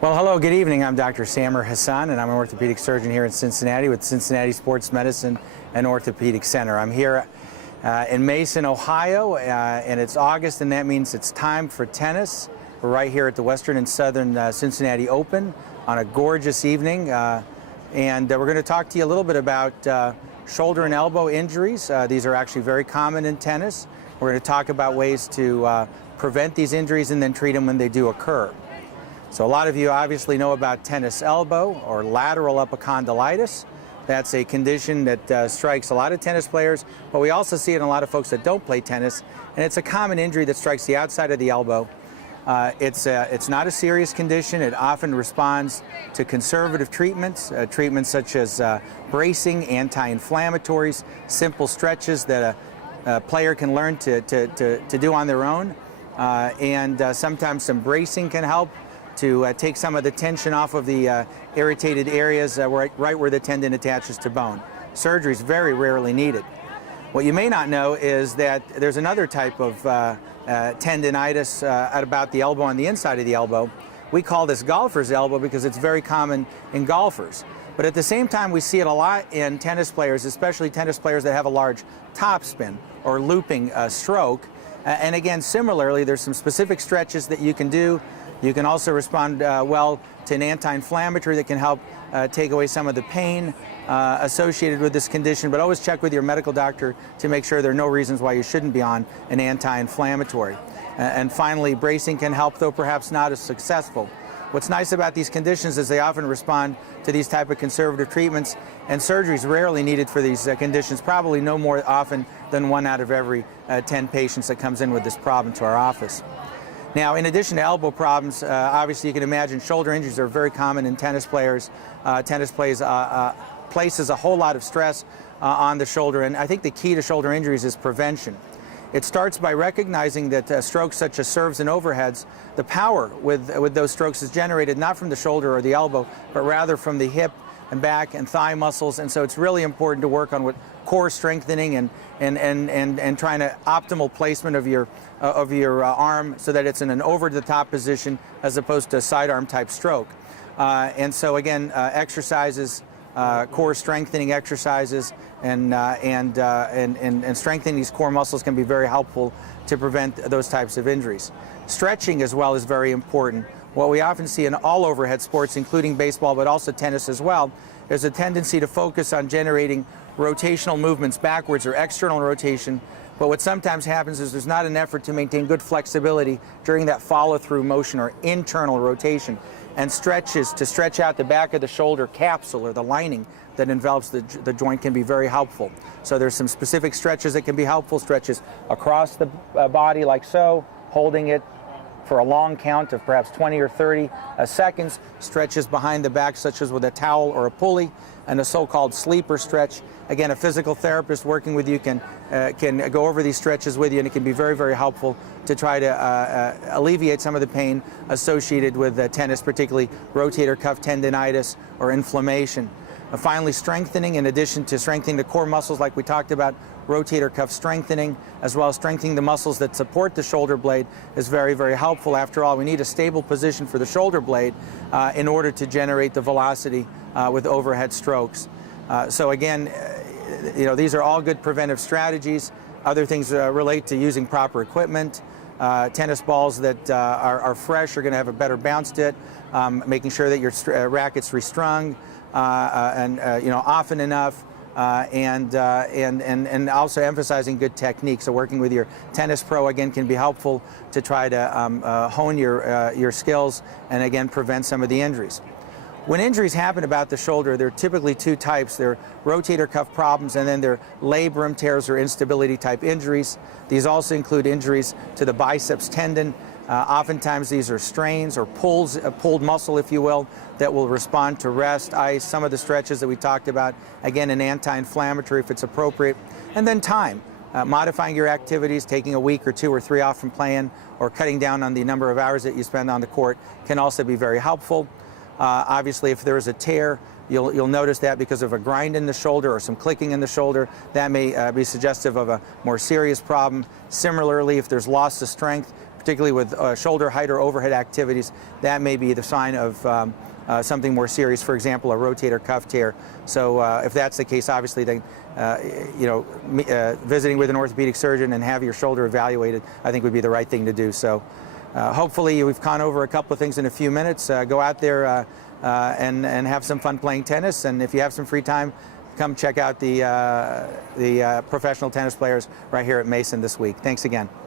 Well, hello, good evening. I'm Dr. Samer Hasan, and I'm an orthopedic surgeon here in Cincinnati with Cincinnati Sports Medicine and Orthopedic Center. I'm here in Mason, Ohio, and it's August, and that means it's time for tennis. We're right here at the Western and Southern Cincinnati Open on a gorgeous evening, and we're going to talk to you a little bit about shoulder and elbow injuries. These are actually very common in tennis. We're going to talk about ways to prevent these injuries and then treat them when they do occur. So a lot of you obviously know about tennis elbow or lateral epicondylitis. That's a condition that strikes a lot of tennis players, but we also see it in a lot of folks that don't play tennis, and it's a common injury that strikes the outside of the elbow. It's not a serious condition. It often responds to conservative treatments, treatments such as bracing, anti-inflammatories, simple stretches that a player can learn to do on their own, and sometimes some bracing can help to take some of the tension off of the irritated areas right where the tendon attaches to bone. Surgery is very rarely needed. What you may not know is that there's another type of tendinitis at about the elbow on the inside of the elbow. We call this golfer's elbow because it's very common in golfers. But at the same time, we see it a lot in tennis players, especially tennis players that have a large topspin or looping stroke. And again, similarly, there's some specific stretches that you can do. You can also respond well to an anti-inflammatory that can help take away some of the pain associated with this condition, but always check with your medical doctor to make sure there are no reasons why you shouldn't be on an anti-inflammatory. And finally, bracing can help, though perhaps not as successful. What's nice about these conditions is they often respond to these type of conservative treatments, and surgery is rarely needed for these conditions, probably no more often than 1 out of every 10 patients that comes in with this problem to our office. Now, in addition to elbow problems, obviously you can imagine shoulder injuries are very common in tennis players. Tennis places a whole lot of stress on the shoulder, and I think the key to shoulder injuries is prevention. It starts by recognizing that strokes such as serves and overheads, the power with those strokes is generated not from the shoulder or the elbow, but rather from the hip and back and thigh muscles, and so it's really important to work on what core strengthening and trying to optimal placement of your arm so that it's in an over-the-top position as opposed to a sidearm type stroke. And so again, exercises, core strengthening exercises, and strengthening these core muscles can be very helpful to prevent those types of injuries. Stretching as well is very important. What we often see in all overhead sports, including baseball, but also tennis as well, there's a tendency to focus on generating rotational movements backwards or external rotation. But what sometimes happens is there's not an effort to maintain good flexibility during that follow-through motion or internal rotation. And stretches to stretch out the back of the shoulder capsule or the lining that envelops the joint can be very helpful. So there's some specific stretches that can be helpful, stretches across the body like so, holding it for a long count of perhaps 20 or 30 seconds, stretches behind the back such as with a towel or a pulley, and a so-called sleeper stretch. Again, a physical therapist working with you can go over these stretches with you, and it can be very, very helpful to try to alleviate some of the pain associated with tennis, particularly rotator cuff tendinitis or inflammation. Finally, strengthening, in addition to strengthening the core muscles like we talked about, rotator cuff strengthening, as well as strengthening the muscles that support the shoulder blade is very, very helpful. After all, we need a stable position for the shoulder blade in order to generate the velocity with overhead strokes. So again, these are all good preventive strategies. Other things relate to using proper equipment. Tennis balls that are fresh are going to have a better bounce to it, making sure that your racket's restrung often enough. And also emphasizing good technique. So working with your tennis pro again can be helpful to try to hone your skills and again prevent some of the injuries. When injuries happen about the shoulder, there are typically two types. There are rotator cuff problems, and then there are labrum tears or instability type injuries. These also include injuries to the biceps tendon. Oftentimes these are strains or pulled muscle, if you will, that will respond to rest, ice, some of the stretches that we talked about, again an anti-inflammatory if it's appropriate. And then time, modifying your activities, taking a week or 2 or 3 off from playing, or cutting down on the number of hours that you spend on the court can also be very helpful. Obviously, if there is a tear, you'll notice that because of a grind in the shoulder or some clicking in the shoulder, that may be suggestive of a more serious problem. Similarly, if there's loss of strength, particularly with shoulder height or overhead activities, that may be the sign of something more serious, for example, a rotator cuff tear. So if that's the case, obviously, then, visiting with an orthopedic surgeon and have your shoulder evaluated, I think would be the right thing to do. So hopefully we've gone over a couple of things in a few minutes. Go out there and have some fun playing tennis. And if you have some free time, come check out the professional tennis players right here at Mason this week. Thanks again.